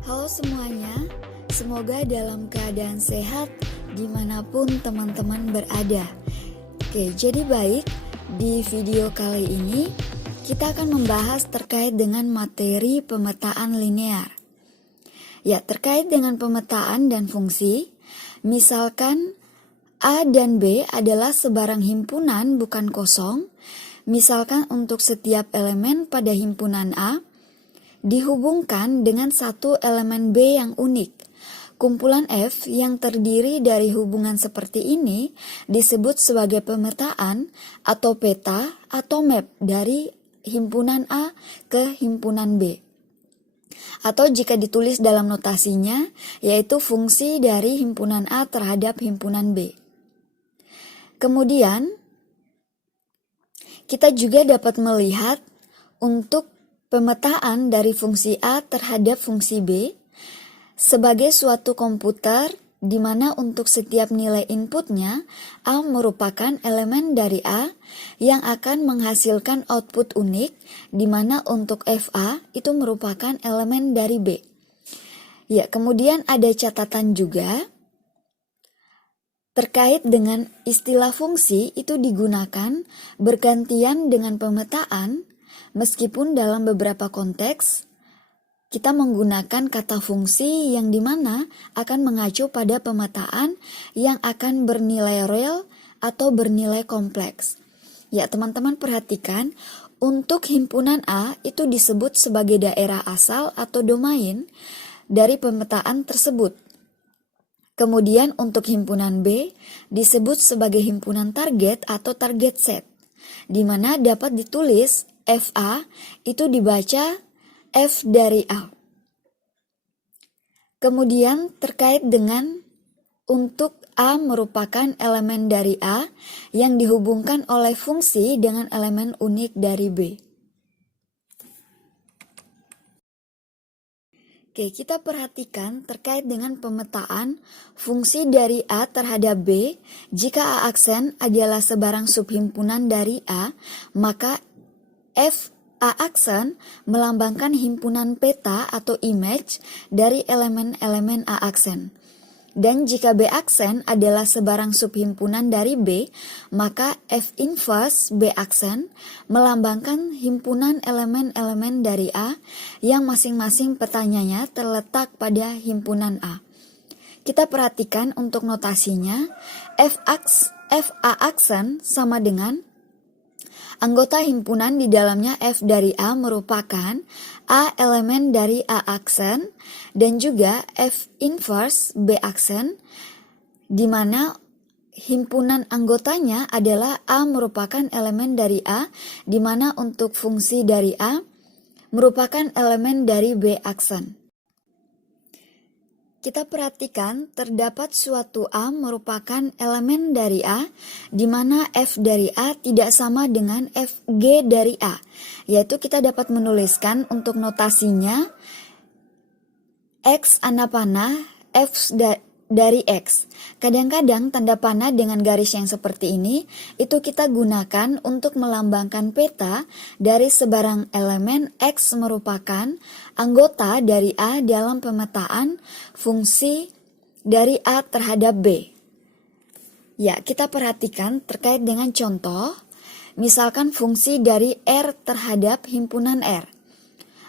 Halo semuanya, semoga dalam keadaan sehat dimanapun teman-teman berada. Oke, jadi baik, di video kali ini kita akan membahas terkait dengan materi pemetaan linear. Ya, terkait dengan pemetaan dan fungsi, misalkan A dan B adalah sebarang himpunan bukan kosong, misalkan untuk setiap elemen pada himpunan A, dihubungkan dengan satu elemen B yang unik. Kumpulan F yang terdiri dari hubungan seperti ini disebut sebagai pemetaan atau peta atau map dari himpunan A ke himpunan B. Atau jika ditulis dalam notasinya, yaitu fungsi dari himpunan A terhadap himpunan B. Kemudian, kita juga dapat melihat untuk pemetaan dari fungsi A terhadap fungsi B sebagai suatu komputer di mana untuk setiap nilai inputnya A merupakan elemen dari A yang akan menghasilkan output unik di mana untuk FA itu merupakan elemen dari B. Ya, kemudian ada catatan juga terkait dengan istilah fungsi itu digunakan bergantian dengan pemetaan. Meskipun dalam beberapa konteks, kita menggunakan kata fungsi yang dimana akan mengacu pada pemetaan yang akan bernilai real atau bernilai kompleks. Ya, teman-teman perhatikan, untuk himpunan A itu disebut sebagai daerah asal atau domain dari pemetaan tersebut. Kemudian untuk himpunan B disebut sebagai himpunan target atau target set, di mana dapat ditulis FA itu dibaca F dari A. Kemudian terkait dengan untuk A merupakan elemen dari A yang dihubungkan oleh fungsi dengan elemen unik dari B. Oke, kita perhatikan terkait dengan pemetaan fungsi dari A terhadap B. Jika A aksen adalah sebarang subhimpunan dari A, maka F A aksen melambangkan himpunan peta atau image dari elemen-elemen A aksen. Dan jika B aksen adalah sebarang subhimpunan dari B, maka F inverse B aksen melambangkan himpunan elemen-elemen dari A yang masing-masing petanya terletak pada himpunan A. Kita perhatikan untuk notasinya, FA aksen sama dengan anggota himpunan di dalamnya F dari A merupakan A elemen dari A aksen dan juga F inverse B aksen, di mana himpunan anggotanya adalah A merupakan elemen dari A, di mana untuk fungsi dari A merupakan elemen dari B aksen. Kita perhatikan terdapat suatu A merupakan elemen dari A, di mana F dari A tidak sama dengan Fg dari A, yaitu kita dapat menuliskan untuk notasinya X tanda panah F dari X. Kadang-kadang tanda panah dengan garis yang seperti ini itu kita gunakan untuk melambangkan peta dari sebarang elemen X merupakan anggota dari A dalam pemetaan fungsi dari A terhadap B. Ya, kita perhatikan terkait dengan contoh, misalkan fungsi dari R terhadap himpunan R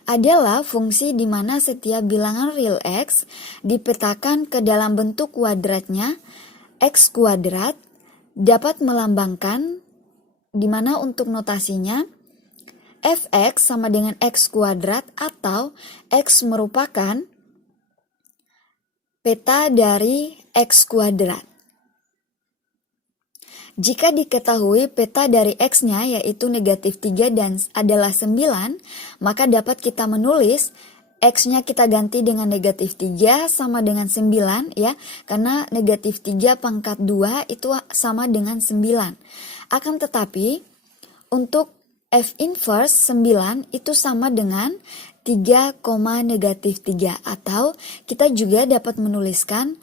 adalah fungsi di mana setiap bilangan real X dipetakan ke dalam bentuk kuadratnya X kuadrat dapat melambangkan, di mana untuk notasinya Fx sama dengan X kuadrat atau X merupakan peta dari X kuadrat. Jika diketahui peta dari X-nya yaitu negatif 3 dan adalah 9, maka dapat kita menulis X-nya kita ganti dengan negatif 3 sama dengan 9 ya, karena negatif 3 pangkat 2 itu sama dengan 9. Akan tetapi untuk F inverse 9 itu sama dengan 3, negatif 3, atau kita juga dapat menuliskan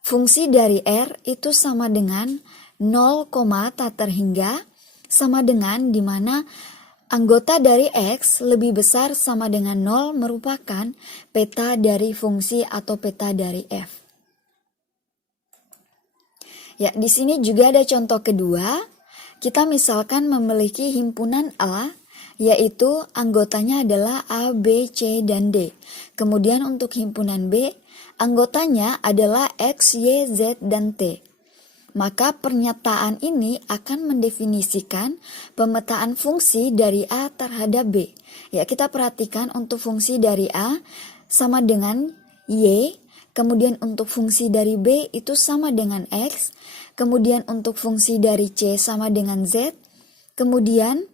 fungsi dari R itu sama dengan 0, tak terhingga sama dengan di mana anggota dari X lebih besar sama dengan 0 merupakan peta dari fungsi atau peta dari F. Ya, di sini juga ada contoh kedua. Kita misalkan memiliki himpunan A, yaitu anggotanya adalah A, B, C, dan D. Kemudian untuk himpunan B, anggotanya adalah X, Y, Z, dan T. Maka pernyataan ini akan mendefinisikan pemetaan fungsi dari A terhadap B. Ya, kita perhatikan untuk fungsi dari A sama dengan Y, kemudian untuk fungsi dari B itu sama dengan X, kemudian untuk fungsi dari C sama dengan Z, kemudian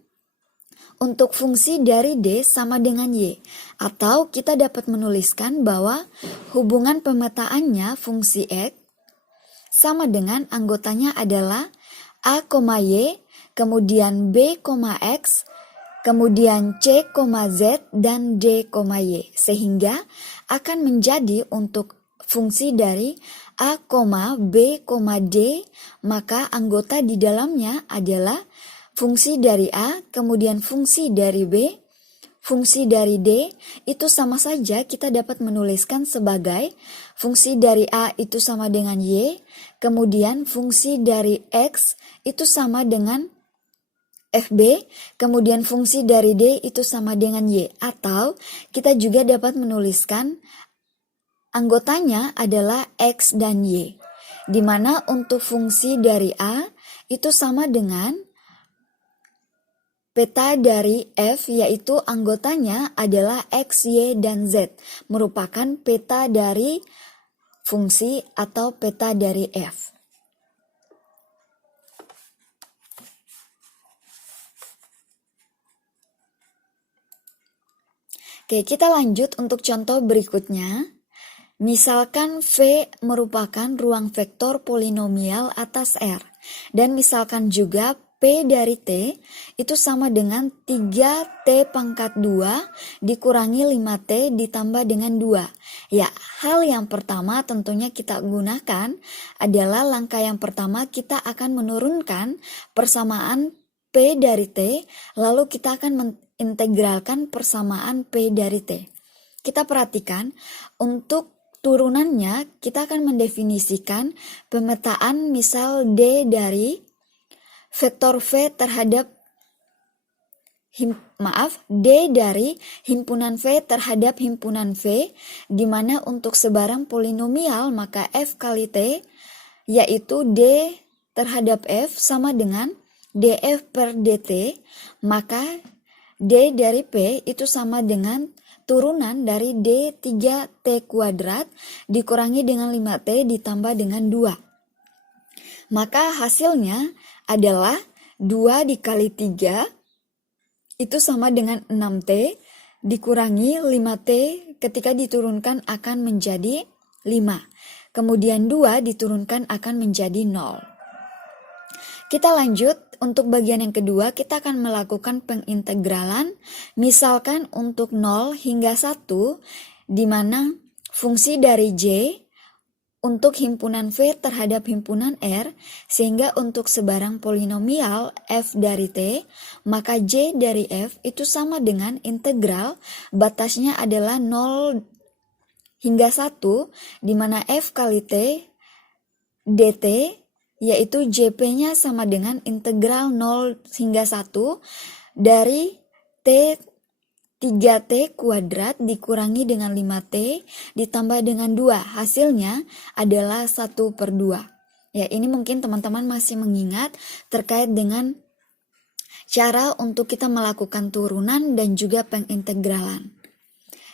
untuk fungsi dari D sama dengan Y. Atau kita dapat menuliskan bahwa hubungan pemetaannya fungsi X sama dengan anggotanya adalah A, Y, kemudian B, X, kemudian C, Z, dan D, Y. Sehingga akan menjadi untuk fungsi dari A, B, D, maka anggota di dalamnya adalah fungsi dari A, kemudian fungsi dari B, fungsi dari D, itu sama saja kita dapat menuliskan sebagai fungsi dari A itu sama dengan Y, kemudian fungsi dari X itu sama dengan FB, kemudian fungsi dari D itu sama dengan Y. Atau kita juga dapat menuliskan anggotanya adalah X dan Y, di mana untuk fungsi dari A itu sama dengan peta dari F, yaitu anggotanya adalah X, Y, dan Z, merupakan peta dari fungsi atau peta dari F. Oke, kita lanjut untuk contoh berikutnya. Misalkan V merupakan ruang vektor polinomial atas R, dan misalkan juga P dari T itu sama dengan 3T pangkat 2 dikurangi 5T ditambah dengan 2. Ya, hal yang pertama tentunya kita gunakan adalah langkah yang pertama kita akan menurunkan persamaan P dari T, lalu kita akan mengintegralkan persamaan P dari T. Kita perhatikan untuk turunannya kita akan mendefinisikan pemetaan misal D dari vektor V terhadap D dari himpunan V terhadap himpunan V, di mana untuk sebarang polinomial maka F kali T yaitu D terhadap F sama dengan dF per dt, maka D dari P itu sama dengan turunan dari D3T kuadrat dikurangi dengan 5T ditambah dengan 2. Maka hasilnya adalah 2 dikali 3 itu sama dengan 6T dikurangi 5T ketika diturunkan akan menjadi 5. Kemudian 2 diturunkan akan menjadi 0. Kita lanjut, untuk bagian yang kedua kita akan melakukan pengintegralan. Misalkan untuk 0 hingga 1 di mana fungsi dari J untuk himpunan V terhadap himpunan R, sehingga untuk sebarang polinomial F dari T, maka J dari F itu sama dengan integral, batasnya adalah 0 hingga 1, di mana F kali T dt, yaitu JP-nya sama dengan integral 0 hingga 1 dari T 3T kuadrat dikurangi dengan 5T ditambah dengan 2. Hasilnya adalah 1/2. Ya, ini mungkin teman-teman masih mengingat terkait dengan cara untuk kita melakukan turunan dan juga pengintegralan.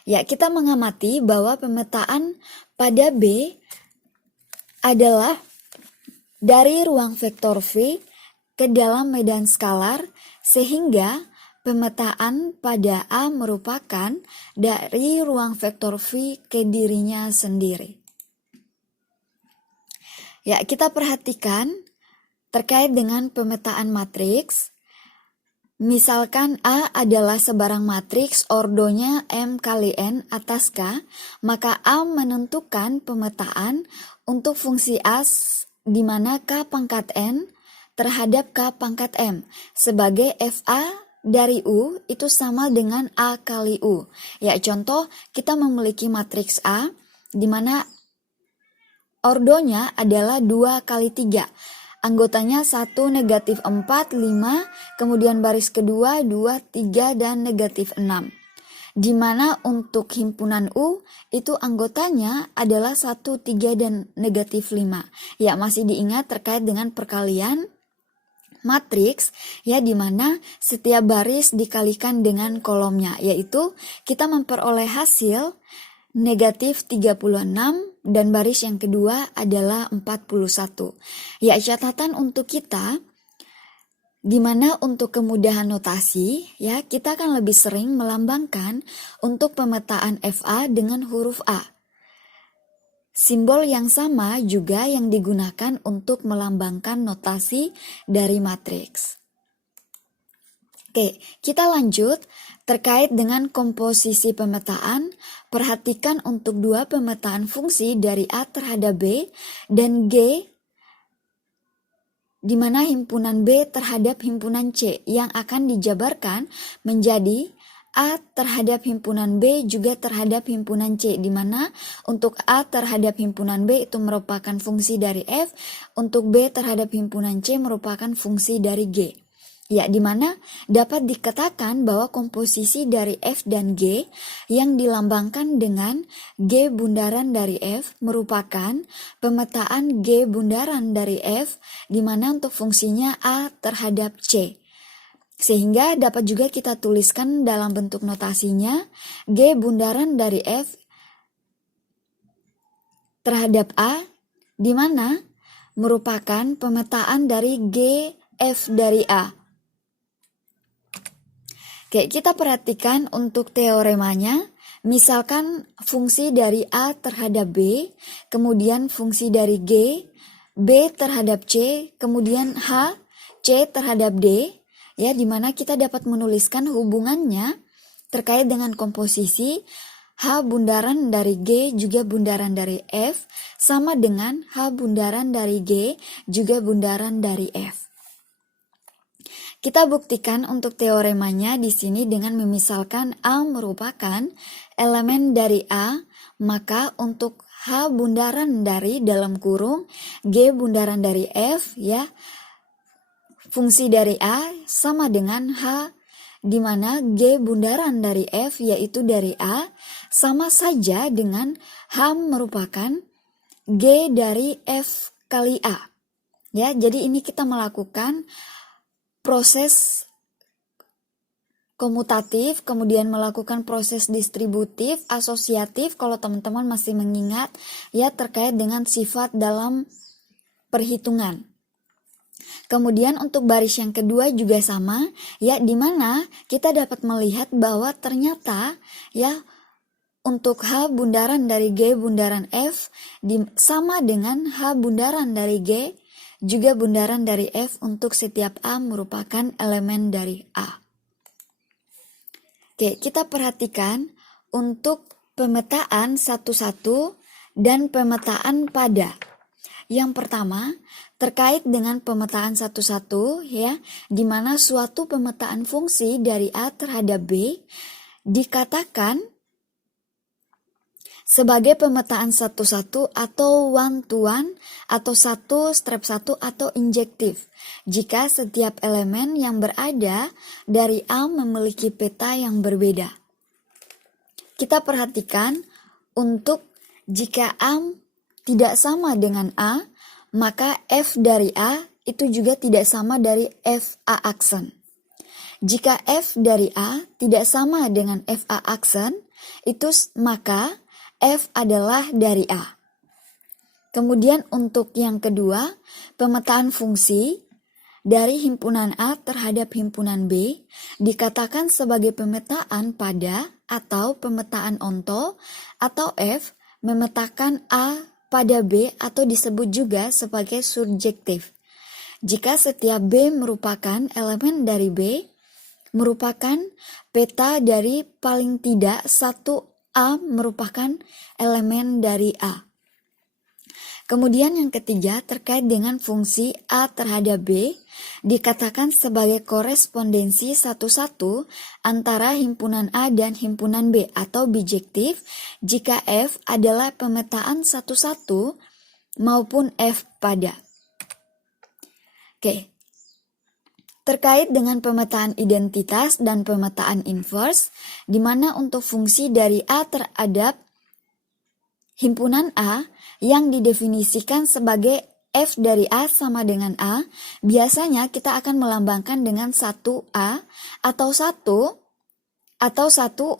Ya, kita mengamati bahwa pemetaan pada B adalah dari ruang vektor V ke dalam medan skalar, sehingga pemetaan pada A merupakan dari ruang vektor V ke dirinya sendiri. Ya, kita perhatikan terkait dengan pemetaan matriks. Misalkan A adalah sebarang matriks ordonya M kali N atas K, maka A menentukan pemetaan untuk fungsi A di mana K pangkat N terhadap K pangkat M sebagai FA dari U itu sama dengan A kali U. Ya, contoh kita memiliki matriks A di mana ordonya adalah 2 kali 3. Anggotanya 1, negatif 4, 5, kemudian baris kedua 2, 3, dan negatif 6. Di mana untuk himpunan U itu anggotanya adalah 1, 3, dan negatif 5. Ya, masih diingat terkait dengan perkalian matriks, ya, di mana setiap baris dikalikan dengan kolomnya, yaitu kita memperoleh hasil negatif 36 dan baris yang kedua adalah 41. Ya, catatan untuk kita di mana untuk kemudahan notasi, ya, kita akan lebih sering melambangkan untuk pemetaan FA dengan huruf A. Simbol yang sama juga yang digunakan untuk melambangkan notasi dari matriks. Oke, kita lanjut. Terkait dengan komposisi pemetaan, perhatikan untuk dua pemetaan fungsi dari A terhadap B dan G, di mana himpunan B terhadap himpunan C yang akan dijabarkan menjadi A terhadap himpunan B juga terhadap himpunan C, di mana untuk A terhadap himpunan B itu merupakan fungsi dari F, untuk B terhadap himpunan C merupakan fungsi dari G. Ya, di mana dapat dikatakan bahwa komposisi dari F dan G yang dilambangkan dengan G bundaran dari F merupakan pemetaan G bundaran dari F, di mana untuk fungsinya A terhadap C. Sehingga dapat juga kita tuliskan dalam bentuk notasinya G bundaran dari F terhadap A, di mana merupakan pemetaan dari G F dari A. Oke, kita perhatikan untuk teoremanya. Misalkan fungsi dari A terhadap B, kemudian fungsi dari G, B terhadap C, kemudian H, C terhadap D, ya, di mana kita dapat menuliskan hubungannya terkait dengan komposisi H bundaran dari G juga bundaran dari F sama dengan H bundaran dari G juga bundaran dari F. Kita buktikan untuk teoremanya di sini dengan memisalkan A merupakan elemen dari A, maka untuk H bundaran dari dalam kurung G bundaran dari F, ya, fungsi dari A sama dengan H, di mana G bundaran dari F yaitu dari A sama saja dengan H merupakan G dari F kali A. Ya, jadi ini kita melakukan proses komutatif, kemudian melakukan proses distributif, asosiatif kalau teman-teman masih mengingat, ya, terkait dengan sifat dalam perhitungan. Kemudian untuk baris yang kedua juga sama, ya, di mana kita dapat melihat bahwa ternyata, ya, untuk H bundaran dari G bundaran F sama dengan H bundaran dari G juga bundaran dari F untuk setiap A merupakan elemen dari A. Oke, kita perhatikan untuk pemetaan satu-satu dan pemetaan pada. Yang pertama, terkait dengan pemetaan satu-satu, ya, di mana suatu pemetaan fungsi dari A terhadap B dikatakan sebagai pemetaan satu-satu atau one-to-one atau satu strep satu atau injektif jika setiap elemen yang berada dari A memiliki peta yang berbeda. Kita perhatikan untuk jika A tidak sama dengan A, maka F dari A itu juga tidak sama dari F A aksen. Jika F dari A tidak sama dengan F A aksen, itu maka F adalah dari A. Kemudian untuk yang kedua, pemetaan fungsi dari himpunan A terhadap himpunan B dikatakan sebagai pemetaan pada atau pemetaan onto atau F memetakan A pada B atau disebut juga sebagai surjektif. Jika setiap B merupakan elemen dari B, merupakan peta dari paling tidak satu A merupakan elemen dari A. Kemudian yang ketiga terkait dengan fungsi A terhadap B, dikatakan sebagai korespondensi satu-satu antara himpunan A dan himpunan B atau bijektif jika F adalah pemetaan satu-satu maupun F pada. Oke. Terkait dengan pemetaan identitas dan pemetaan inverse, di mana untuk fungsi dari A terhadap himpunan A yang didefinisikan sebagai F dari A sama dengan A, biasanya kita akan melambangkan dengan 1A atau 1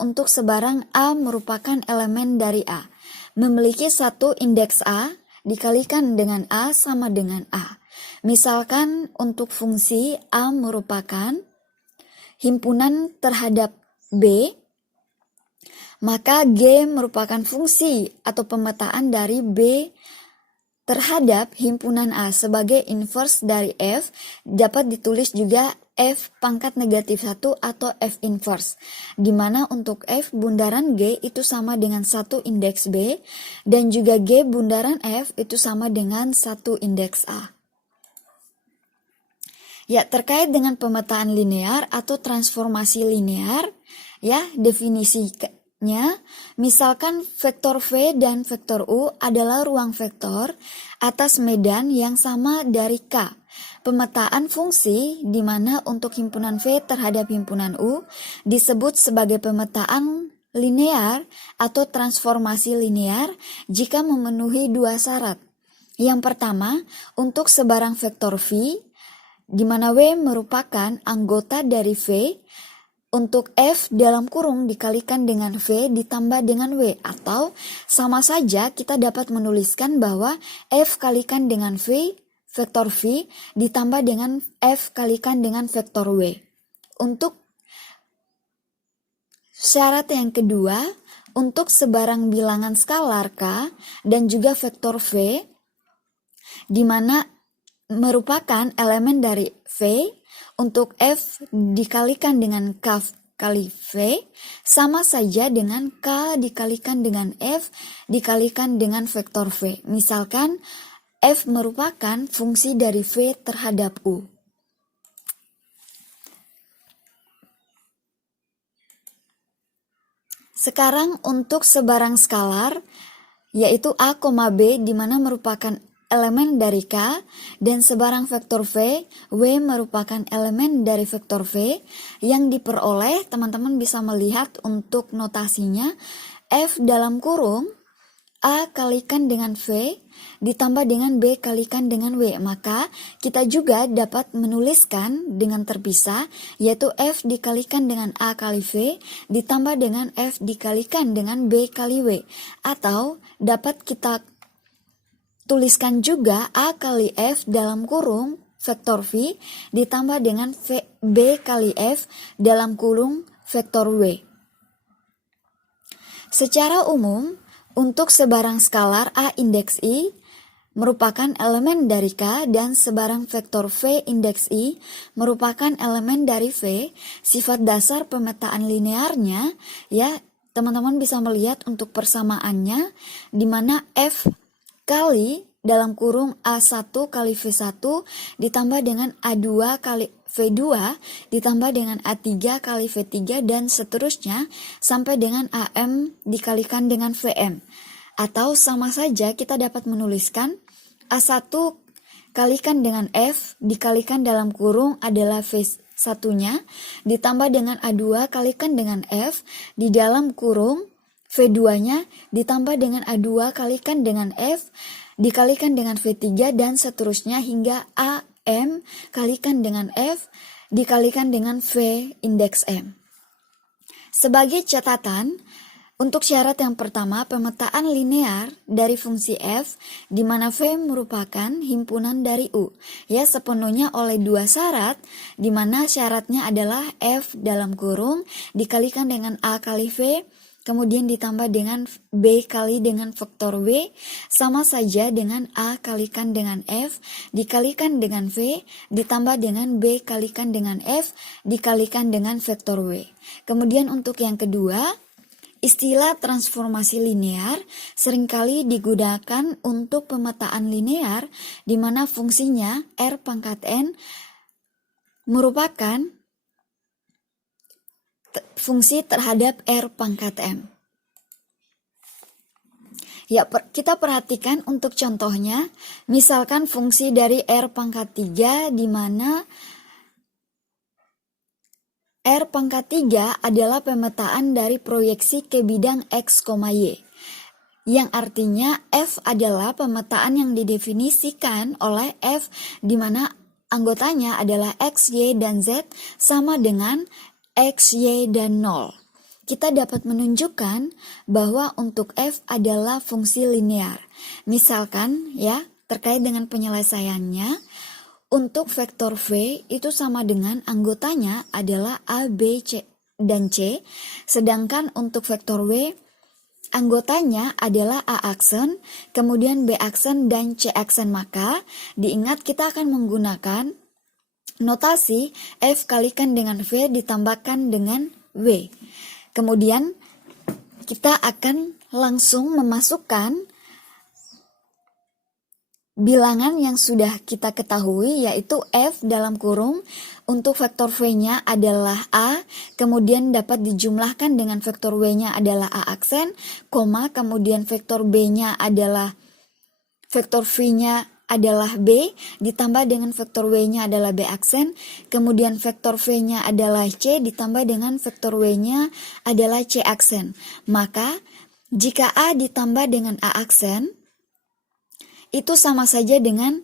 untuk sebarang A merupakan elemen dari A. Memiliki satu indeks A dikalikan dengan A sama dengan A. Misalkan untuk fungsi A merupakan himpunan terhadap B, maka G merupakan fungsi atau pemetaan dari B terhadap himpunan A sebagai inverse dari F, dapat ditulis juga F pangkat negatif 1 atau F inverse, di mana untuk F bundaran G itu sama dengan 1 indeks B, dan juga G bundaran F itu sama dengan 1 indeks A. Ya, terkait dengan pemetaan linear atau transformasi linear, ya, definisinya, misalkan vektor V dan vektor U adalah ruang vektor atas medan yang sama dari K. Pemetaan fungsi di mana untuk himpunan V terhadap himpunan U disebut sebagai pemetaan linear atau transformasi linear jika memenuhi dua syarat. Yang pertama, untuk sebarang vektor V, di mana W merupakan anggota dari V, untuk F dalam kurung dikalikan dengan V ditambah dengan W, atau sama saja kita dapat menuliskan bahwa F kalikan dengan V, vektor V, ditambah dengan F kalikan dengan vektor W. Untuk syarat yang kedua, untuk sebarang bilangan skalar K dan juga vektor V, di mana merupakan elemen dari V, untuk F dikalikan dengan K kali V, sama saja dengan K dikalikan dengan F dikalikan dengan vektor V. Misalkan F merupakan fungsi dari V terhadap U. Sekarang untuk sebarang skalar, yaitu A, B, di mana merupakan elemen dari K, dan sebarang vektor V, W merupakan elemen dari vektor V, yang diperoleh, teman-teman bisa melihat untuk notasinya, F dalam kurung, A kalikan dengan V, ditambah dengan B kalikan dengan W. Maka kita juga dapat menuliskan dengan terpisah, yaitu F dikalikan dengan A kali V, ditambah dengan F dikalikan dengan B kali W. Atau dapat kita tuliskan juga A kali F dalam kurung vektor V ditambah dengan B kali F dalam kurung vektor W. Secara umum, untuk sebarang skalar A indeks I merupakan elemen dari K dan sebarang vektor V indeks I merupakan elemen dari V, sifat dasar pemetaan linearnya, ya, teman-teman bisa melihat untuk persamaannya, di mana F kali dalam kurung A1 kali V1 ditambah dengan A2 kali V2 ditambah dengan A3 kali V3 dan seterusnya sampai dengan AM dikalikan dengan VM. Atau sama saja kita dapat menuliskan A1 kalikan dengan F dikalikan dalam kurung adalah V1-nya ditambah dengan A2 kalikan dengan F di dalam kurung V2-nya ditambah dengan A2 kalikan dengan F dikalikan dengan V3 dan seterusnya hingga AM kalikan dengan F dikalikan dengan V indeks M. Sebagai catatan, untuk syarat yang pertama pemetaan linear dari fungsi F di mana V merupakan himpunan dari U, ya, sepenuhnya oleh dua syarat, di mana syaratnya adalah F dalam kurung dikalikan dengan A kali V kemudian ditambah dengan B kali dengan vektor W, sama saja dengan A kalikan dengan F, dikalikan dengan V, ditambah dengan B kalikan dengan F, dikalikan dengan vektor W. Kemudian untuk yang kedua, Istilah transformasi linear seringkali digunakan untuk pemetaan linear di mana fungsinya R pangkat N merupakan fungsi terhadap R pangkat M. Ya, kita perhatikan untuk contohnya, misalkan fungsi dari R pangkat 3 di mana R pangkat 3 adalah pemetaan dari proyeksi ke bidang X, Y. Yang artinya F adalah pemetaan yang didefinisikan oleh F di mana anggotanya adalah X, Y, dan Z sama dengan X, Y, dan 0. Kita dapat menunjukkan bahwa untuk F adalah fungsi linear. Misalkan ya, terkait dengan penyelesaiannya, untuk vektor V itu sama dengan anggotanya adalah A, B, C, dan C. Sedangkan untuk vektor W, anggotanya adalah A aksen, kemudian B aksen, dan C aksen. Maka diingat kita akan menggunakan notasi F kalikan dengan V ditambahkan dengan W. Kemudian kita akan langsung memasukkan bilangan yang sudah kita ketahui, yaitu F dalam kurung untuk vektor V-nya adalah A, kemudian dapat dijumlahkan dengan vektor W-nya adalah A aksen, kemudian vektor B-nya adalah vektor V-nya adalah B, ditambah dengan vektor W-nya adalah B aksen, kemudian vektor V-nya adalah C, ditambah dengan vektor W-nya adalah C aksen. Maka, jika A ditambah dengan A aksen, itu sama saja dengan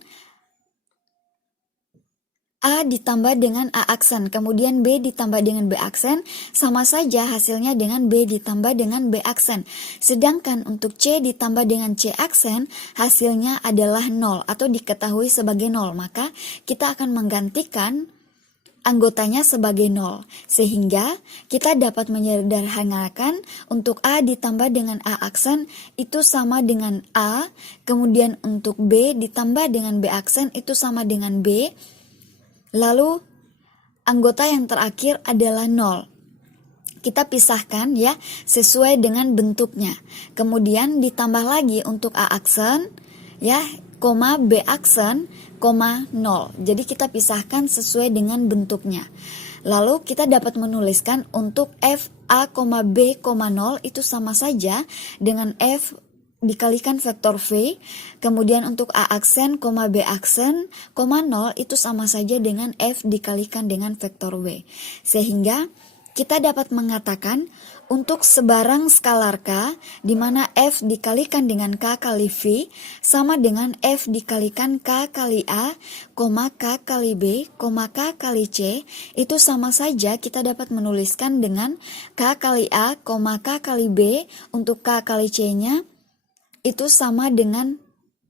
A ditambah dengan A aksen, kemudian B ditambah dengan B aksen, sama saja hasilnya dengan B ditambah dengan B aksen. Sedangkan untuk C ditambah dengan C aksen, hasilnya adalah 0 atau diketahui sebagai 0. Maka kita akan menggantikan anggotanya sebagai 0. Sehingga kita dapat menyederhanakan untuk A ditambah dengan A aksen itu sama dengan A, kemudian untuk B ditambah dengan B aksen itu sama dengan B, lalu anggota yang terakhir adalah 0. Kita pisahkan ya sesuai dengan bentuknya. Kemudian ditambah lagi untuk A aksen ya, B aksen, 0. Jadi kita pisahkan sesuai dengan bentuknya. Lalu kita dapat menuliskan untuk F A, B, 0 itu sama saja dengan F dikalikan vektor V. Kemudian untuk A aksen, B aksen, 0 itu sama saja dengan F dikalikan dengan vektor W. Sehingga kita dapat mengatakan untuk sebarang skalar K di mana F dikalikan dengan K kali V sama dengan F dikalikan K kali A, K kali B, K kali C, itu sama saja kita dapat menuliskan dengan K kali A, K kali B, untuk K kali C-nya itu sama dengan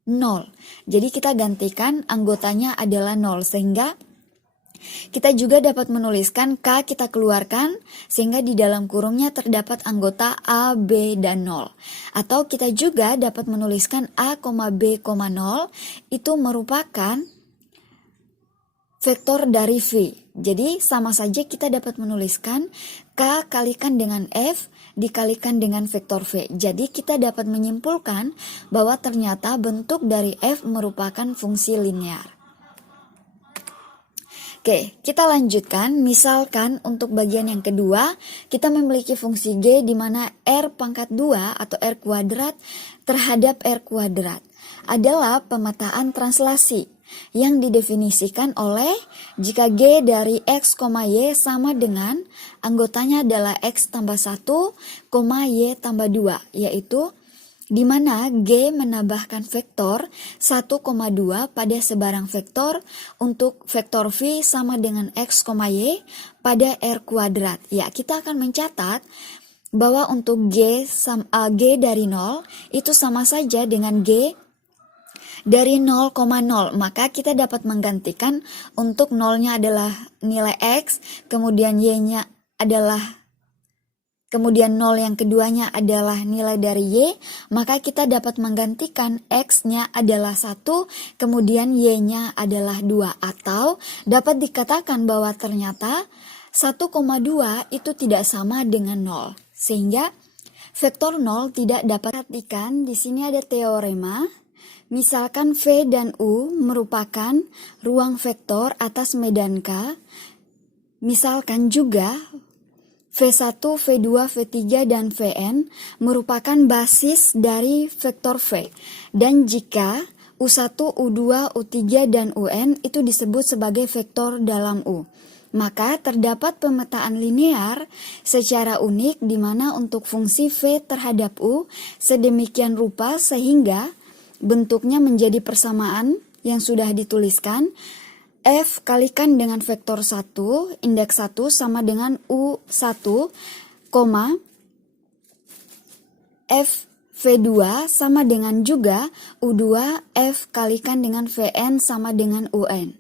0. Jadi kita gantikan anggotanya adalah 0 sehingga kita juga dapat menuliskan K kita keluarkan sehingga di dalam kurungnya terdapat anggota A, B, dan 0. Atau kita juga dapat menuliskan A, B, 0 itu merupakan vektor dari V. Jadi sama saja kita dapat menuliskan K kalikan dengan F dikalikan dengan vektor V. Jadi kita dapat menyimpulkan bahwa ternyata bentuk dari F merupakan fungsi linear. Oke, kita lanjutkan. Misalkan untuk bagian yang kedua, kita memiliki fungsi G di mana R pangkat 2 atau R kuadrat terhadap R kuadrat adalah pemetaan translasi yang didefinisikan oleh jika G dari X, Y sama dengan anggotanya adalah X tambah 1, Y tambah 2, yaitu di mana G menambahkan vektor 1,2 pada sebarang vektor untuk vektor V sama dengan X, Y pada R kuadrat. Ya, kita akan mencatat bahwa untuk G dari 0 itu sama saja dengan G dari 0,0. Maka kita dapat menggantikan untuk 0-nya adalah nilai X, kemudian Y-nya adalah kemudian 0 yang keduanya adalah nilai dari Y, maka kita dapat menggantikan X-nya adalah 1, kemudian Y-nya adalah 2. Atau dapat dikatakan bahwa ternyata 1,2 itu tidak sama dengan 0. Sehingga vektor 0 tidak dapat. Perhatikan di sini ada teorema. Misalkan V dan U merupakan ruang vektor atas medan K. Misalkan juga V1, V2, V3, dan Vn merupakan basis dari vektor V. Dan jika U1, U2, U3, dan Un itu disebut sebagai vektor dalam U. Maka terdapat pemetaan linear secara unik di mana untuk fungsi V terhadap U sedemikian rupa sehingga bentuknya menjadi persamaan yang sudah dituliskan. F kalikan dengan vektor 1, indeks 1 sama dengan U1, F V2 sama dengan juga U2 F kalikan dengan Vn sama dengan Un.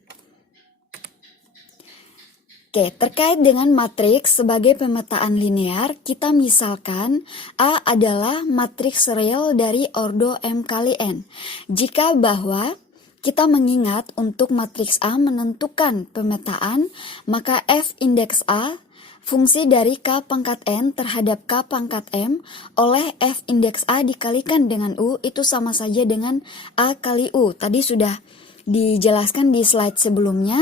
Oke, terkait dengan matriks sebagai pemetaan linear, kita misalkan A adalah matriks real dari ordo M kali N. Jika bahwa kita mengingat untuk matriks A menentukan pemetaan, maka F indeks A fungsi dari K pangkat N terhadap K pangkat M oleh F indeks A dikalikan dengan U itu sama saja dengan A kali U. Tadi sudah dijelaskan di slide sebelumnya,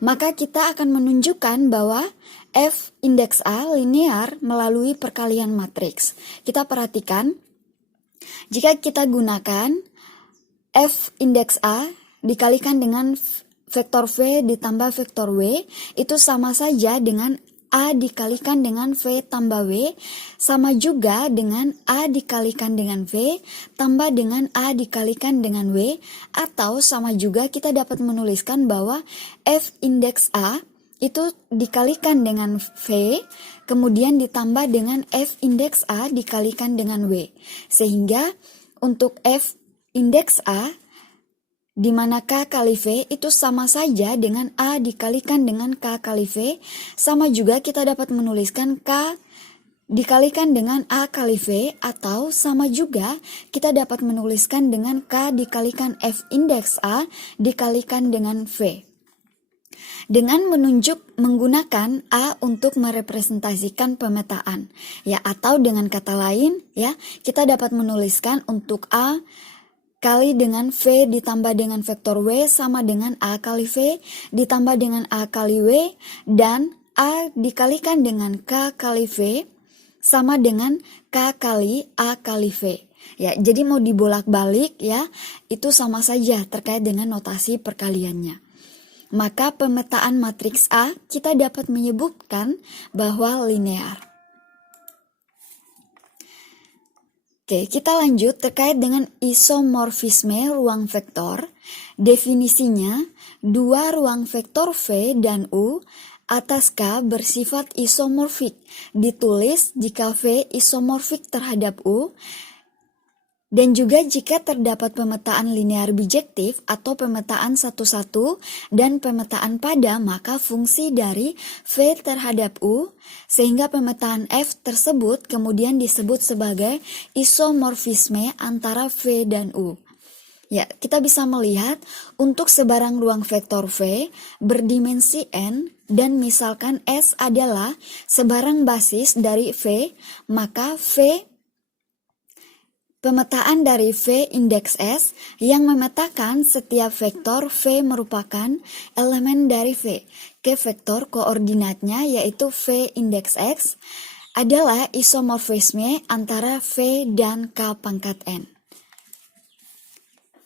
maka kita akan menunjukkan bahwa F indeks A linear melalui perkalian matriks. Kita perhatikan, jika kita gunakan F indeks A dikalikan dengan vektor V ditambah vektor W, itu sama saja dengan A dikalikan dengan V tambah W, sama juga dengan A dikalikan dengan V tambah dengan A dikalikan dengan W, atau sama juga kita dapat menuliskan bahwa F indeks A itu dikalikan dengan V, kemudian ditambah dengan F indeks A dikalikan dengan W. Sehingga untuk F indeks A di mana K kali V itu sama saja dengan A dikalikan dengan K kali V, sama juga kita dapat menuliskan K dikalikan dengan A kali V, atau sama juga kita dapat menuliskan dengan K dikalikan F indeks A dikalikan dengan V. Dengan menunjuk menggunakan A untuk merepresentasikan pemetaan, ya, atau dengan kata lain, ya, kita dapat menuliskan untuk A kali dengan V ditambah dengan vektor W sama dengan A kali V ditambah dengan A kali W, dan A dikalikan dengan K kali V sama dengan K kali A kali V. Ya, jadi mau dibolak-balik ya, itu sama saja terkait dengan notasi perkaliannya. Maka pemetaan matriks A kita dapat menyebutkan bahwa linear. Oke, kita lanjut terkait dengan isomorfisme ruang vektor. Definisinya, dua ruang vektor V dan U atas K bersifat isomorfik. Ditulis jika V isomorfik terhadap U, dan juga jika terdapat pemetaan linear bijektif atau pemetaan satu-satu dan pemetaan pada, maka fungsi dari V terhadap U, sehingga pemetaan F tersebut kemudian disebut sebagai isomorfisme antara V dan U. Ya, kita bisa melihat untuk sebarang ruang vektor V berdimensi N dan misalkan S adalah sebarang basis dari V, maka V pemetaan dari V indeks S yang memetakan setiap vektor V merupakan elemen dari V ke vektor koordinatnya yaitu V indeks X adalah isomorfisme antara V dan K pangkat N.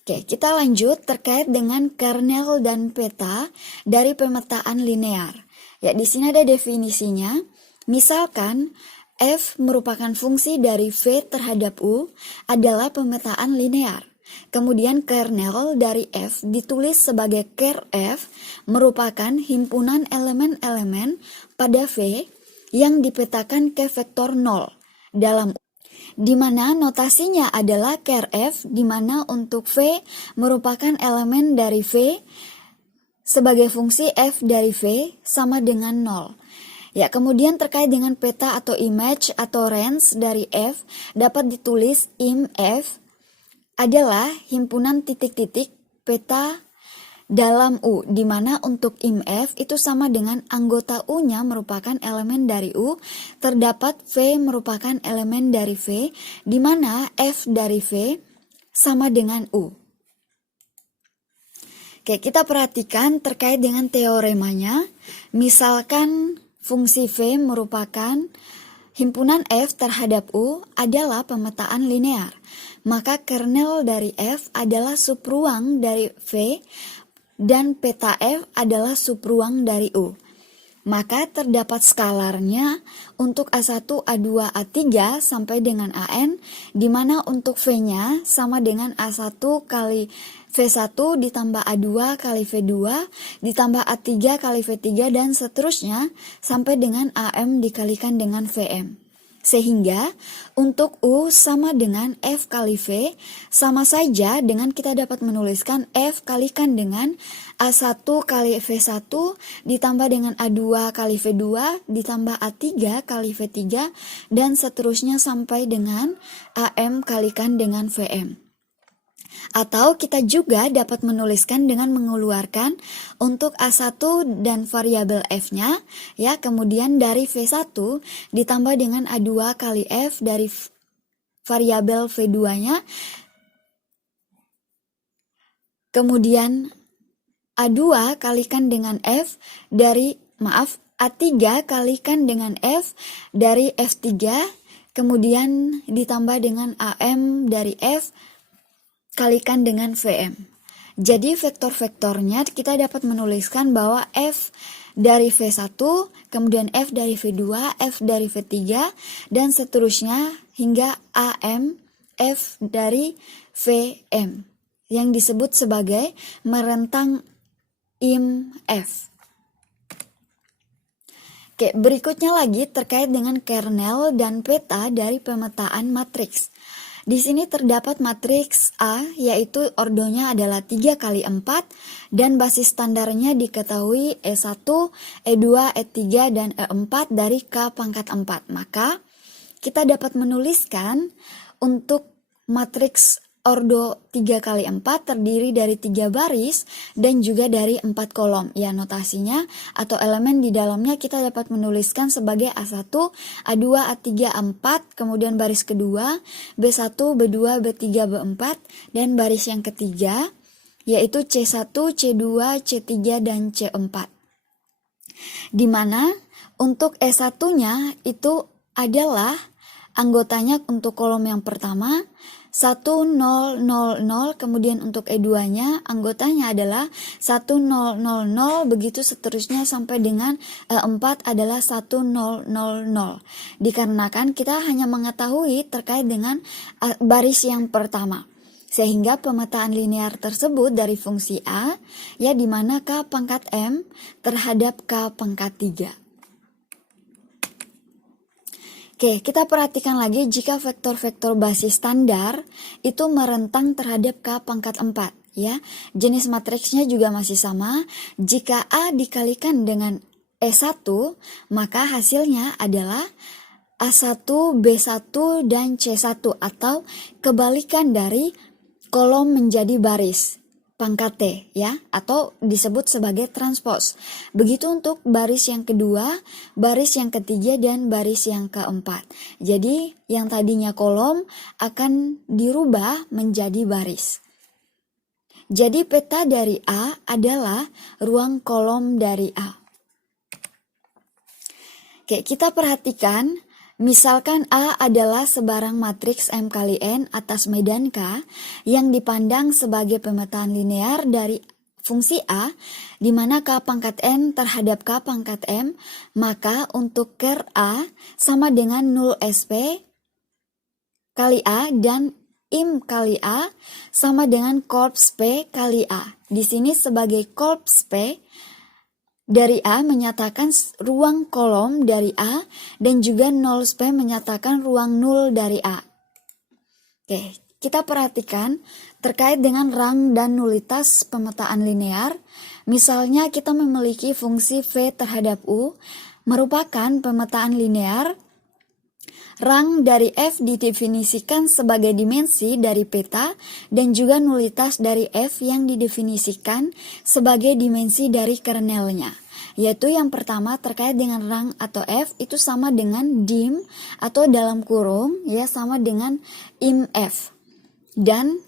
Oke, kita lanjut terkait dengan kernel dan peta dari pemetaan linear. Ya, di sini ada definisinya. Misalkan F merupakan fungsi dari V terhadap U adalah pemetaan linear. Kemudian kernel dari F ditulis sebagai ker F merupakan himpunan elemen-elemen pada V yang dipetakan ke vektor 0 dalam U, di mana notasinya adalah ker F, di mana untuk V merupakan elemen dari V sebagai fungsi F dari V sama dengan 0. Ya, kemudian terkait dengan peta atau image atau range dari F dapat ditulis im F adalah himpunan titik-titik peta dalam U, di mana untuk im F itu sama dengan anggota U-nya merupakan elemen dari U, terdapat V merupakan elemen dari V, di mana F dari V sama dengan U. Oke, kita perhatikan terkait dengan teoremanya. Misalkan fungsi V merupakan himpunan F terhadap U adalah pemetaan linear. Maka kernel dari F adalah subruang dari V dan peta F adalah subruang dari U. Maka terdapat skalarnya untuk A1, A2, A3 sampai dengan AN, di mana untuk V-nya sama dengan A1 kali V1 ditambah A2 kali V2 ditambah A3 kali V3 dan seterusnya sampai dengan AM dikalikan dengan VM. Sehingga untuk U sama dengan F kali V, sama saja dengan kita dapat menuliskan F kalikan dengan A1 kali V1 ditambah dengan A2 kali V2 ditambah A3 kali V3 dan seterusnya sampai dengan AM kalikan dengan VM. Atau kita juga dapat menuliskan dengan mengeluarkan untuk A1 dan variabel F-nya, ya, kemudian dari V1 ditambah dengan A2 kali F dari variabel V2-nya, kemudian A2 kalikan dengan F dari, A3 kalikan dengan F dari F3, kemudian ditambah dengan AM dari F kalikan dengan VM. Jadi vektor-vektornya kita dapat menuliskan bahwa F dari V1, kemudian F dari V2, F dari V3, dan seterusnya hingga AM F dari VM yang disebut sebagai merentang im F. Oke, berikutnya lagi terkait dengan kernel dan peta dari pemetaan matriks. Di sini terdapat matriks A, yaitu ordonya adalah 3 kali 4 dan basis standarnya diketahui E1, E2, E3, dan E4 dari K pangkat 4. Maka kita dapat menuliskan untuk matriks ordo 3 kali 4 terdiri dari 3 baris dan juga dari 4 kolom. Ya, notasinya atau elemen di dalamnya kita dapat menuliskan sebagai A1, A2, A3, A4, kemudian baris kedua, B1, B2, B3, B4, dan baris yang ketiga yaitu C1, C2, C3, dan C4. Di mana untuk E1-nya itu adalah anggotanya untuk kolom yang pertama 1, 0, 0, 0, kemudian untuk E2-nya anggotanya adalah 1, 0, 0, 0, begitu seterusnya sampai dengan E4 adalah 1, 0, 0, 0. Dikarenakan kita hanya mengetahui terkait dengan baris yang pertama. Sehingga pemetaan linear tersebut dari fungsi A, ya, di mana K pangkat M terhadap K pangkat 3. Oke, kita perhatikan lagi jika vektor-vektor basis standar itu merentang terhadap K pangkat 4, ya. Jenis matriksnya juga masih sama. Jika A dikalikan dengan E1, maka hasilnya adalah A1, B1, dan C1 atau kebalikan dari kolom menjadi baris pangkat T, ya, atau disebut sebagai transpos. Begitu untuk baris yang kedua, baris yang ketiga, dan baris yang keempat. Jadi yang tadinya kolom akan dirubah menjadi baris. Jadi peta dari A adalah ruang kolom dari A. Oke, kita perhatikan. Misalkan A adalah sebarang matriks M kali N atas medan K yang dipandang sebagai pemetaan linear dari fungsi A, di mana K pangkat N terhadap K pangkat M, maka untuk ker A sama dengan 0 SP kali A dan im kali A sama dengan korps P kali A. Di sini sebagai korps P dari A menyatakan ruang kolom dari A dan juga 0 SP menyatakan ruang 0 dari A. Oke, kita perhatikan terkait dengan rang dan nulitas pemetaan linear. Misalnya kita memiliki fungsi V terhadap U merupakan pemetaan linear Rang dari F didefinisikan sebagai dimensi dari peta dan juga nulitas dari F yang didefinisikan sebagai dimensi dari kernelnya. Yaitu yang pertama terkait dengan rang atau F itu sama dengan dim atau dalam kurung ya sama dengan im F. Dan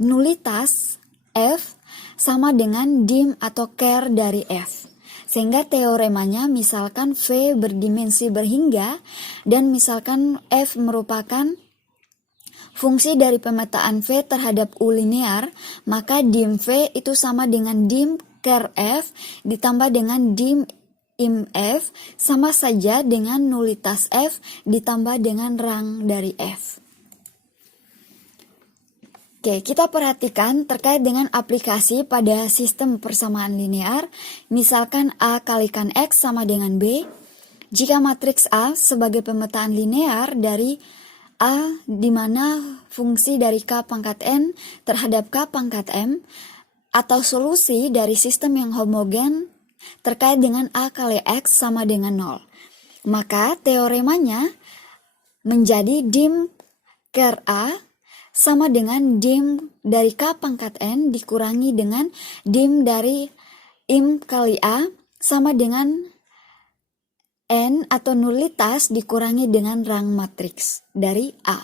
nulitas F sama dengan dim atau ker dari F. Sehingga teoremanya misalkan V berdimensi berhingga dan misalkan F merupakan fungsi dari pemetaan V terhadap U linear, maka dim V itu sama dengan dim ker F ditambah dengan dim im F sama saja dengan nulitas F ditambah dengan rang dari F. Oke, kita perhatikan terkait dengan aplikasi pada sistem persamaan linear. Misalkan A kalikan X sama dengan B. Jika matriks A sebagai pemetaan linear dari A di mana fungsi dari K pangkat N terhadap K pangkat M atau solusi dari sistem yang homogen terkait dengan A kali X sama dengan 0. Maka teoremanya menjadi dim ker A sama dengan dim dari K pangkat N dikurangi dengan dim dari im kali A sama dengan N atau nulitas dikurangi dengan rang matriks dari A.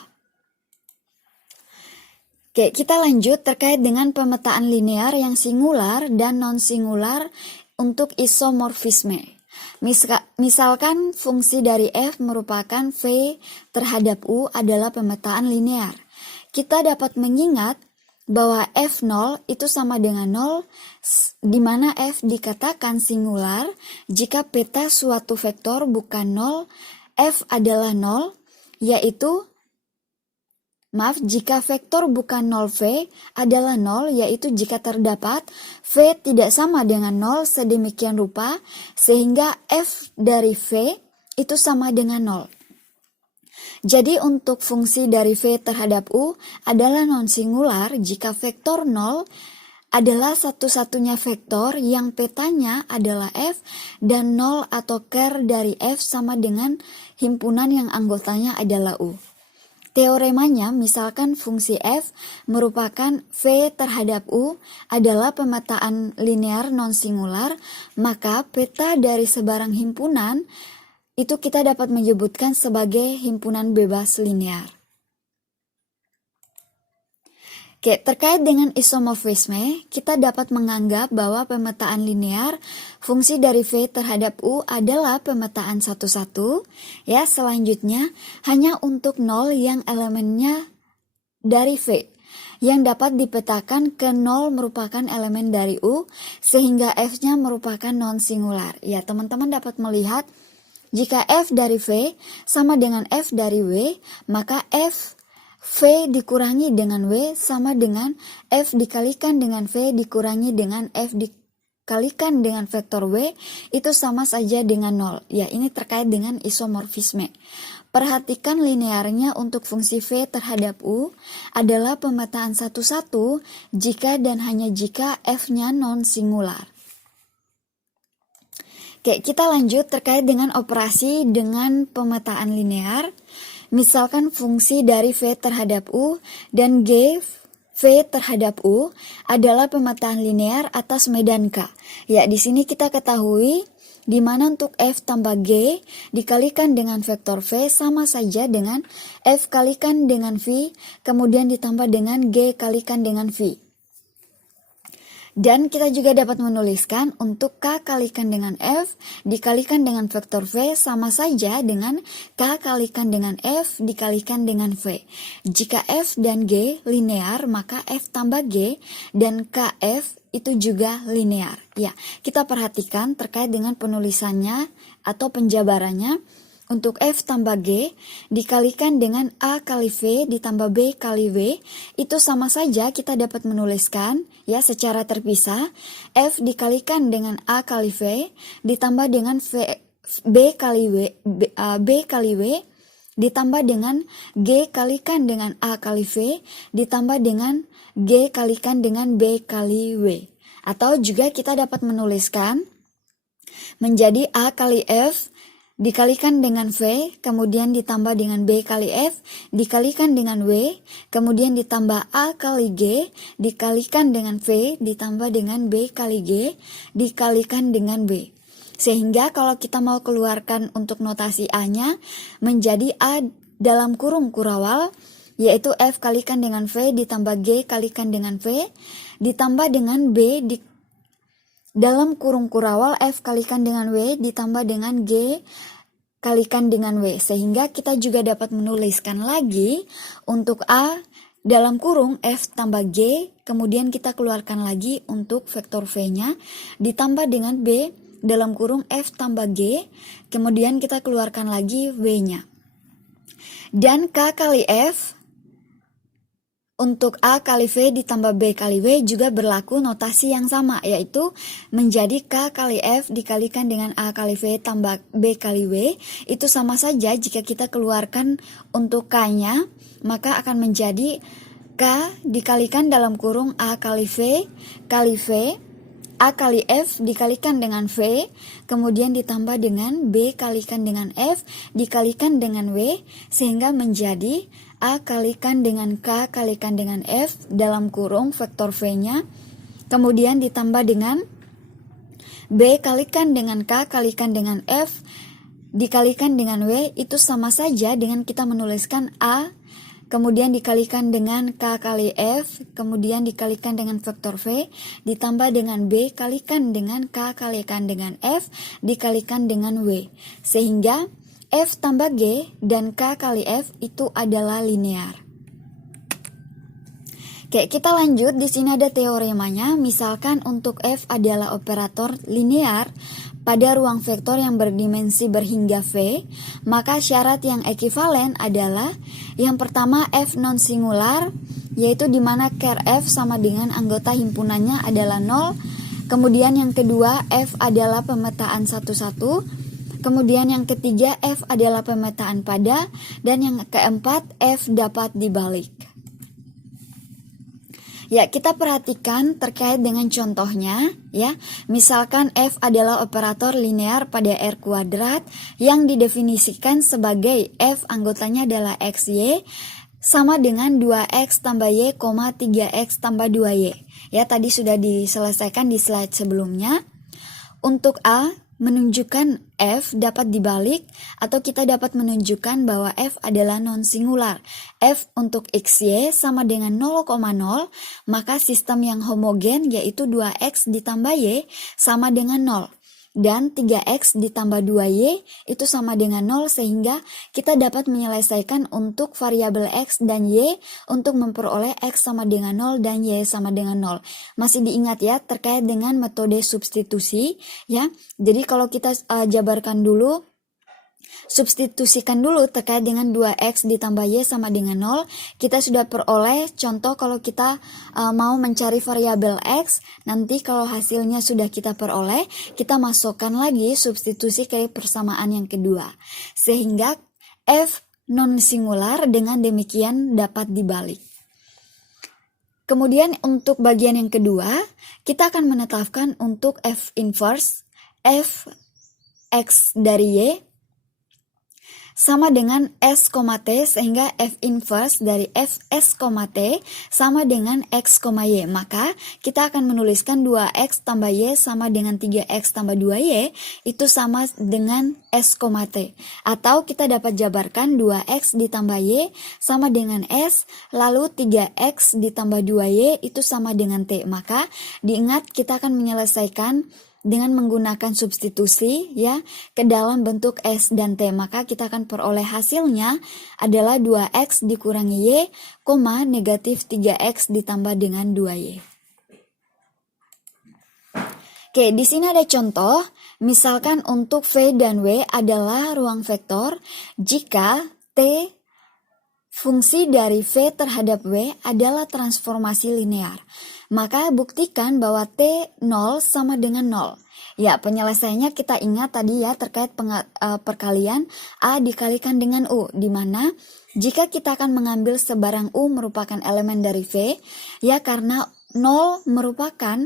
Oke, kita lanjut terkait dengan pemetaan linear yang singular dan non-singular untuk isomorfisme. Misalkan fungsi dari F merupakan V terhadap U adalah pemetaan linear. Kita dapat mengingat bahwa F0 itu sama dengan 0, di mana F dikatakan singular jika peta suatu vektor bukan 0, F adalah 0, yaitu, jika vektor bukan 0V adalah 0, yaitu jika terdapat V tidak sama dengan 0 sedemikian rupa, sehingga F dari V itu sama dengan 0. Jadi untuk fungsi dari V terhadap U adalah non-singular jika vektor 0 adalah satu-satunya vektor yang petanya adalah F dan 0 atau ker dari F sama dengan himpunan yang anggotanya adalah U. Teoremanya misalkan fungsi F merupakan V terhadap U adalah pemetaan linear non-singular, maka peta dari sebarang himpunan itu kita dapat menyebutkan sebagai himpunan bebas linear. Oke, terkait dengan isomorfisme, kita dapat menganggap bahwa pemetaan linear fungsi dari V terhadap U adalah pemetaan satu-satu. Ya, selanjutnya hanya untuk 0 yang elemennya dari V yang dapat dipetakan ke 0 merupakan elemen dari U sehingga F-nya merupakan non-singular. Ya, teman-teman dapat melihat jika F dari V sama dengan F dari W, maka F V dikurangi dengan W sama dengan F dikalikan dengan V dikurangi dengan F dikalikan dengan vektor W, itu sama saja dengan 0. Ya, ini terkait dengan isomorfisme. Perhatikan linearnya untuk fungsi V terhadap U adalah pemetaan satu-satu jika dan hanya jika F-nya non-singular. Oke, kita lanjut terkait dengan operasi dengan pemetaan linear. Misalkan fungsi dari V terhadap U dan G V terhadap U adalah pemetaan linear atas medan K. Ya, di sini kita ketahui di mana untuk F tambah G dikalikan dengan vektor V sama saja dengan F kalikan dengan V, kemudian ditambah dengan G kalikan dengan V. Dan kita juga dapat menuliskan untuk K kalikan dengan F dikalikan dengan vektor V sama saja dengan K kalikan dengan F dikalikan dengan V. Jika F dan G linear, maka F tambah G dan KF itu juga linear. Ya, kita perhatikan terkait dengan penulisannya atau penjabarannya. Untuk F tambah G dikalikan dengan A kali V ditambah B kali W, itu sama saja kita dapat menuliskan ya secara terpisah. F dikalikan dengan A kali V ditambah dengan B kali W ditambah dengan G kalikan dengan A kali V ditambah dengan G kalikan dengan B kali W. Atau juga kita dapat menuliskan menjadi A kali F dikalikan dengan V, kemudian ditambah dengan B kali F, dikalikan dengan W, kemudian ditambah A kali G, dikalikan dengan V, ditambah dengan B kali G, dikalikan dengan B. Sehingga kalau kita mau keluarkan untuk notasi A-nya menjadi A dalam kurung kurawal, yaitu F kalikan dengan V ditambah G kalikan dengan V, ditambah dengan B dalam kurung kurawal F kalikan dengan W ditambah dengan G kalikan dengan W. Sehingga kita juga dapat menuliskan lagi untuk A dalam kurung F tambah G, kemudian kita keluarkan lagi untuk vektor V-nya, ditambah dengan B dalam kurung F tambah G, kemudian kita keluarkan lagi W-nya. Dan K kali F untuk A kali V ditambah B kali W juga berlaku notasi yang sama, yaitu menjadi K kali F dikalikan dengan A kali V tambah B kali W. Itu sama saja jika kita keluarkan untuk K-nya, maka akan menjadi K dikalikan dalam kurung A kali V, A kali F dikalikan dengan V, kemudian ditambah dengan B kalikan dengan F dikalikan dengan W, sehingga menjadi A kalikan dengan K kalikan dengan F dalam kurung vektor V-nya, kemudian ditambah dengan B kalikan dengan K kalikan dengan F dikalikan dengan W. Itu sama saja dengan kita menuliskan A kemudian dikalikan dengan K kali F, kemudian dikalikan dengan vektor V, ditambah dengan B kalikan dengan K kalikan dengan F dikalikan dengan W. Sehingga F tambah G dan K kali F itu adalah linear. Oke, kita lanjut. Di sini ada teoremanya. Misalkan untuk F adalah operator linear pada ruang vektor yang berdimensi berhingga V, maka syarat yang ekivalen adalah yang pertama F non singular, yaitu di mana ker F sama dengan anggota himpunannya adalah 0. Kemudian yang kedua F adalah pemetaan satu-satu. Kemudian yang ketiga F adalah pemetaan pada, dan yang keempat F dapat dibalik. Ya, kita perhatikan terkait dengan contohnya ya. Misalkan F adalah operator linear pada R kuadrat yang didefinisikan sebagai F anggotanya adalah XY sama dengan 2X tambah Y, 3X tambah 2Y. Ya, tadi sudah diselesaikan di slide sebelumnya. Untuk A menunjukkan F dapat dibalik, atau kita dapat menunjukkan bahwa F adalah non-singular. F untuk XY sama dengan 0,0, maka sistem yang homogen yaitu 2X ditambah Y sama dengan 0. Dan 3X ditambah 2Y itu sama dengan 0, sehingga kita dapat menyelesaikan untuk variabel X dan Y untuk memperoleh X sama dengan 0 dan Y sama dengan 0. Masih diingat ya terkait dengan metode substitusi ya. Jadi kalau kita jabarkan dulu, substitusikan dulu terkait dengan 2X ditambah Y sama dengan 0. Kita sudah peroleh contoh kalau kita mau mencari variabel X. Nanti kalau hasilnya sudah kita peroleh, kita masukkan lagi substitusi ke persamaan yang kedua. Sehingga F non-singular dengan demikian dapat dibalik. Kemudian untuk bagian yang kedua, kita akan menetapkan untuk F inverse, F X dari Y sama dengan S, T, sehingga F inverse dari F S, T sama dengan X, Y. Maka kita akan menuliskan 2X tambah Y sama dengan 3X tambah 2Y itu sama dengan S, T. Atau kita dapat jabarkan 2X ditambah Y sama dengan S, lalu 3X ditambah 2Y itu sama dengan T. Maka diingat kita akan menyelesaikan dengan menggunakan substitusi ya ke dalam bentuk S dan T, maka kita akan peroleh hasilnya adalah 2X dikurangi Y, negatif 3X ditambah dengan 2Y. Oke, di sini ada contoh. Misalkan untuk V dan W adalah ruang vektor jika T fungsi dari V terhadap W adalah transformasi linear. Maka buktikan bahwa T0 sama dengan 0. Ya, penyelesaiannya kita ingat tadi ya terkait perkalian A dikalikan dengan U, di mana jika kita akan mengambil sebarang U merupakan elemen dari V, ya karena 0 merupakan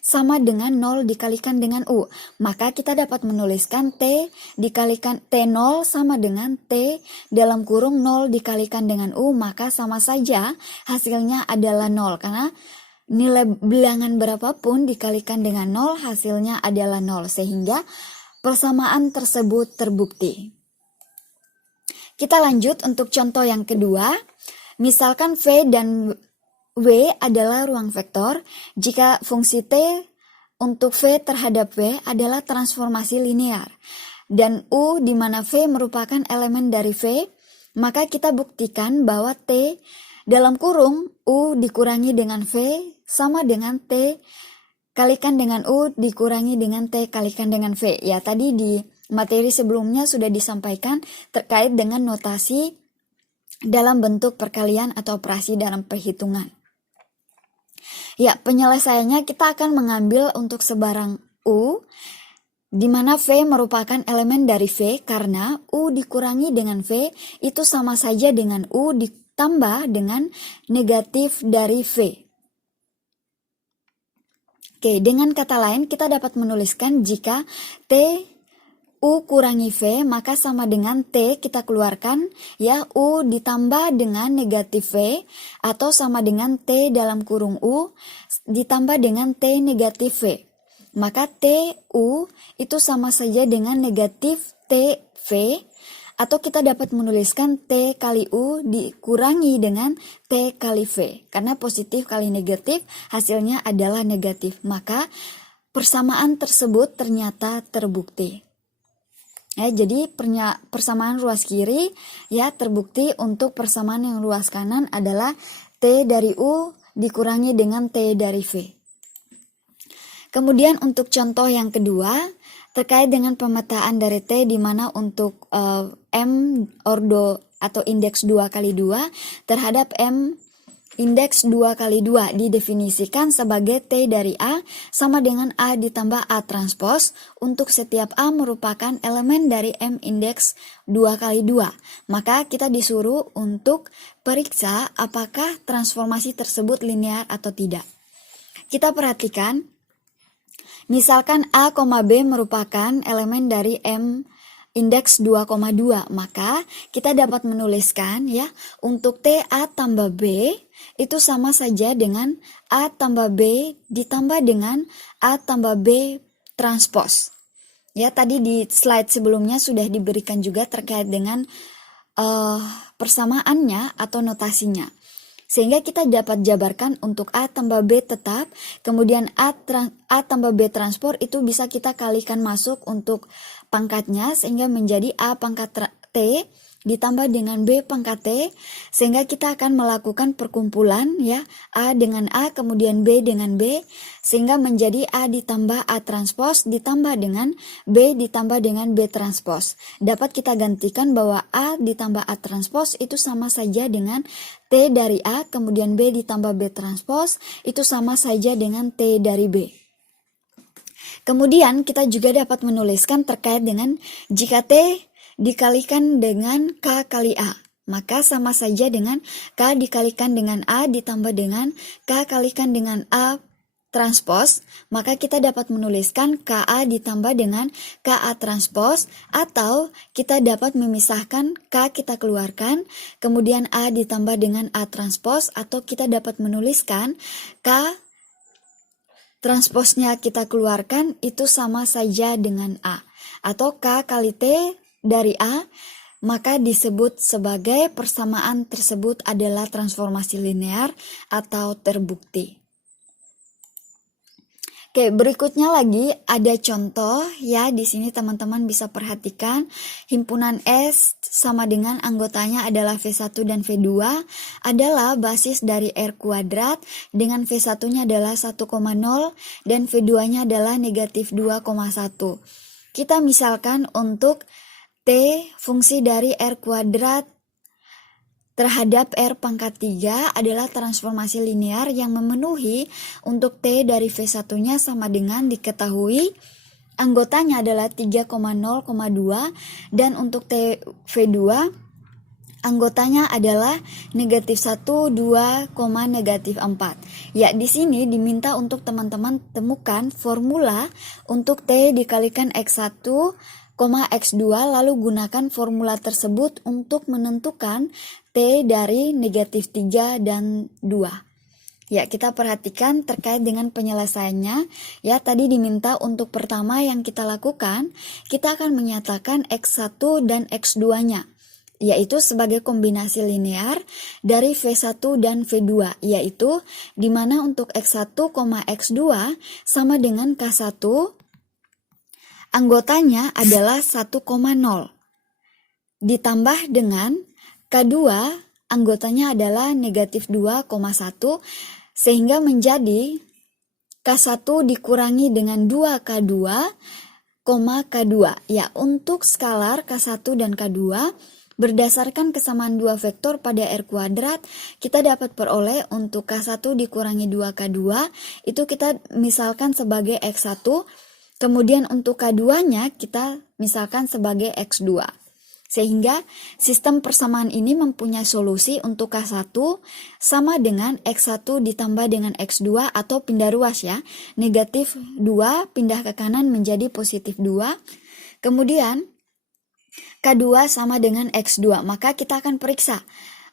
sama dengan 0 dikalikan dengan U. Maka kita dapat menuliskan T dikalikan T0 sama dengan T dalam kurung 0 dikalikan dengan U, maka sama saja hasilnya adalah 0. Karena nilai bilangan berapapun dikalikan dengan 0 hasilnya adalah 0. Sehingga persamaan tersebut terbukti. Kita lanjut untuk contoh yang kedua. Misalkan V dan W adalah ruang vektor jika fungsi T untuk V terhadap W adalah transformasi linear dan U di mana V merupakan elemen dari V, maka kita buktikan bahwa T dalam kurung U dikurangi dengan V sama dengan T kalikan dengan U dikurangi dengan T kalikan dengan V. Ya, tadi di materi sebelumnya sudah disampaikan terkait dengan notasi dalam bentuk perkalian atau operasi dalam perhitungan. Ya, penyelesaiannya kita akan mengambil untuk sebarang U, di mana V merupakan elemen dari V karena U dikurangi dengan V itu sama saja dengan U ditambah dengan negatif dari V. Oke, dengan kata lain kita dapat menuliskan jika T U kurangi V maka sama dengan T kita keluarkan ya U ditambah dengan negatif V atau sama dengan T dalam kurung U ditambah dengan T negatif V. Maka T U itu sama saja dengan negatif T V atau kita dapat menuliskan T kali U dikurangi dengan T kali V. Karena positif kali negatif hasilnya adalah negatif. Maka persamaan tersebut ternyata terbukti. Ya, jadi persamaan ruas kiri ya terbukti untuk persamaan yang ruas kanan adalah T dari U dikurangi dengan T dari V. Kemudian untuk contoh yang kedua terkait dengan pemetaan dari T di mana untuk M ordo atau indeks 2 kali 2 terhadap M indeks 2 kali 2 didefinisikan sebagai T dari A sama dengan A ditambah A transpos untuk setiap A merupakan elemen dari M indeks 2 kali 2. Maka kita disuruh untuk periksa apakah transformasi tersebut linear atau tidak. Kita perhatikan, misalkan A, B merupakan elemen dari M indeks 2,2, maka kita dapat menuliskan ya untuk T A tambah B itu sama saja dengan A tambah B ditambah dengan A tambah B transpos. Ya, tadi di slide sebelumnya sudah diberikan juga terkait dengan persamaannya atau notasinya. Sehingga kita dapat jabarkan untuk A tambah B tetap, kemudian A tambah B transport itu bisa kita kalikan masuk untuk pangkatnya sehingga menjadi A pangkat T ditambah dengan B pangkat T, sehingga kita akan melakukan perkumpulan ya A dengan A kemudian B dengan B sehingga menjadi A ditambah A transpos ditambah dengan B ditambah dengan B transpos. Dapat kita gantikan bahwa A ditambah A transpos itu sama saja dengan T dari A kemudian B ditambah B transpos itu sama saja dengan T dari B. Kemudian kita juga dapat menuliskan terkait dengan jika T dikalikan dengan K kali A, maka sama saja dengan K dikalikan dengan A ditambah dengan K kalikan dengan A transpos, maka kita dapat menuliskan KA ditambah dengan KA transpos, atau kita dapat memisahkan K kita keluarkan, kemudian A ditambah dengan A transpos, atau kita dapat menuliskan K transposnya kita keluarkan itu sama saja dengan A, atau K kali T dari A, maka disebut sebagai persamaan tersebut adalah transformasi linear atau terbukti. Oke, berikutnya lagi ada contoh ya, di sini teman-teman bisa perhatikan himpunan S sama dengan anggotanya adalah V1 dan V2 adalah basis dari R kuadrat dengan V1-nya adalah 1,0 dan V2-nya adalah negatif 2,1. Kita misalkan untuk T fungsi dari R kuadrat terhadap R pangkat 3 adalah transformasi linear yang memenuhi untuk T dari V1-nya sama dengan diketahui anggotanya adalah 3,0,2 dan untuk T V2 Anggotanya adalah negatif 1, 2, negatif 4. Ya, di sini diminta untuk teman-teman temukan formula untuk T dikalikan X1, X2, lalu gunakan formula tersebut untuk menentukan T dari negatif 3 dan 2. Ya, kita perhatikan terkait dengan penyelesaiannya. Ya, tadi diminta untuk pertama yang kita lakukan, kita akan menyatakan X1 dan X2-nya, yaitu sebagai kombinasi linear dari V1 dan V2, yaitu di mana untuk X1, X2 sama dengan K1, anggotanya adalah 1,0, ditambah dengan K2, anggotanya adalah negatif 2,1, sehingga menjadi K1 dikurangi dengan 2K2, K2. Ya, untuk skalar K1 dan K2, berdasarkan kesamaan dua vektor pada R kuadrat, kita dapat peroleh untuk K1 dikurangi 2K2, itu kita misalkan sebagai X1, kemudian untuk K2-nya kita misalkan sebagai X2. Sehingga sistem persamaan ini mempunyai solusi untuk K1 sama dengan X1 ditambah dengan X2 atau pindah ruas ya. Negatif 2 pindah ke kanan menjadi positif 2. Kemudian K2 sama dengan X2, maka kita akan periksa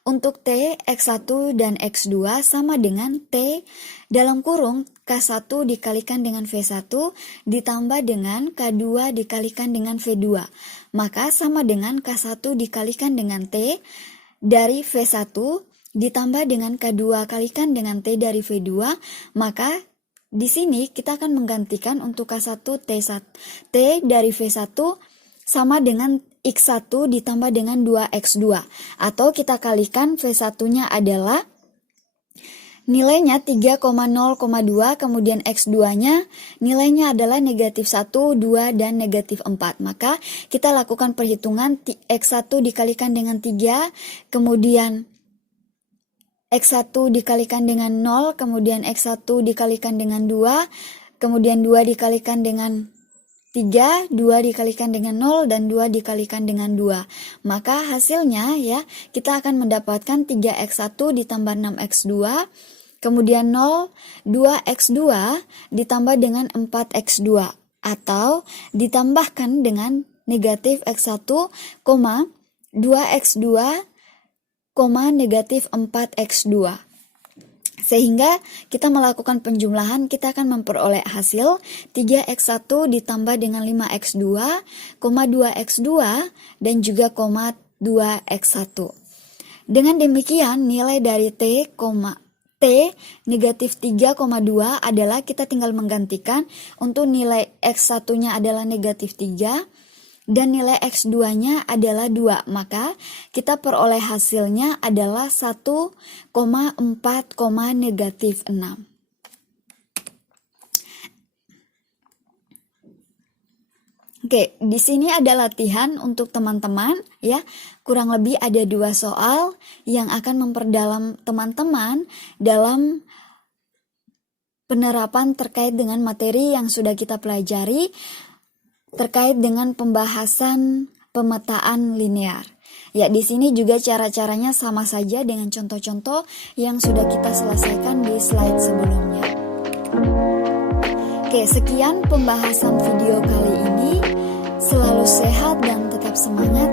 untuk T, X1 dan X2 sama dengan T dalam kurung K1 dikalikan dengan V1 ditambah dengan K2 dikalikan dengan V2. Maka sama dengan K1 dikalikan dengan T dari V1 ditambah dengan K2 kalikan dengan T dari V2. Maka di sini kita akan menggantikan untuk K1 T dari V1 sama dengan X1 ditambah dengan 2X2. Atau kita kalikan V1-nya adalah nilainya 3,0,2, kemudian X2-nya nilainya adalah negatif 1, 2, dan negatif 4. Maka kita lakukan perhitungan X1 dikalikan dengan 3, kemudian X1 dikalikan dengan 0, kemudian X1 dikalikan dengan 2, kemudian 2 dikalikan dengan 3, 2 dikalikan dengan 0, dan 2 dikalikan dengan 2. Maka hasilnya ya, kita akan mendapatkan 3X1 ditambah 6X2, kemudian 0, 2X2 ditambah dengan 4X2, atau ditambahkan dengan negatif X1, 2X2, negatif 4X2. Sehingga kita melakukan penjumlahan, kita akan memperoleh hasil 3X1 ditambah dengan 5X2, 2X2, dan juga 2X1. Dengan demikian, nilai dari T negatif 3,2 adalah kita tinggal menggantikan untuk nilai X1-nya adalah negatif 3, dan nilai X2-nya adalah 2, maka kita peroleh hasilnya adalah 1,4, negatif 6. Oke, di sini ada latihan untuk teman-teman ya. Kurang lebih ada 2 soal yang akan memperdalam teman-teman dalam penerapan terkait dengan materi yang sudah kita pelajari terkait dengan pembahasan pemetaan linear. Ya, di sini juga cara-caranya sama saja dengan contoh-contoh yang sudah kita selesaikan di slide sebelumnya. Oke, sekian pembahasan video kali ini. Selalu sehat dan tetap semangat.